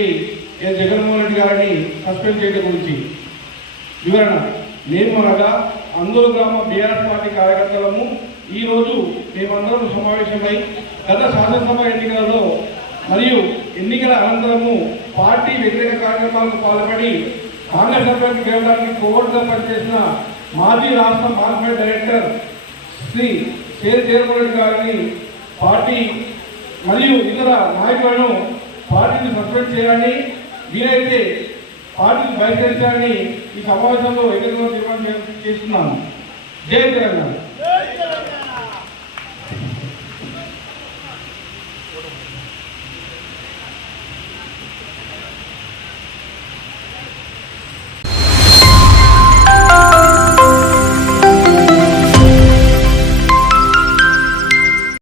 రెడ్డి జగన్మోహన్ రెడ్డి గారిని సస్పెండ్ చేయడం గురించి వివరణ. మేము అనగా అందరూ గ్రామ బీఆర్ఎస్ పార్టీ కార్యకర్తలము ఈరోజు మేమందరం సమావేశమై గత శాసనసభ ఎన్నికలలో మరియు ఎన్నికల అనంతరము పార్టీ వ్యతిరేక కార్యక్రమాలకు పాల్పడి కాంగ్రెస్ సభ్యులకు గెలవడానికి కోవర్ట్గా పనిచేసిన మాజీ రాష్ట్ర మార్కెట్ డైరెక్టర్ శ్రీ జగన్మోహన్ రెడ్డి గారిని పార్టీ మరియు ఇతర నాయకులను పార్టీని సస్పెండ్ చేయాలని, వీలైతే పార్టీని బహిష్కరించాలని ఈ సమావేశంలో ఏకగ్రీవంగా తీర్మానం చేస్తున్నాము. జై తెలంగాణ.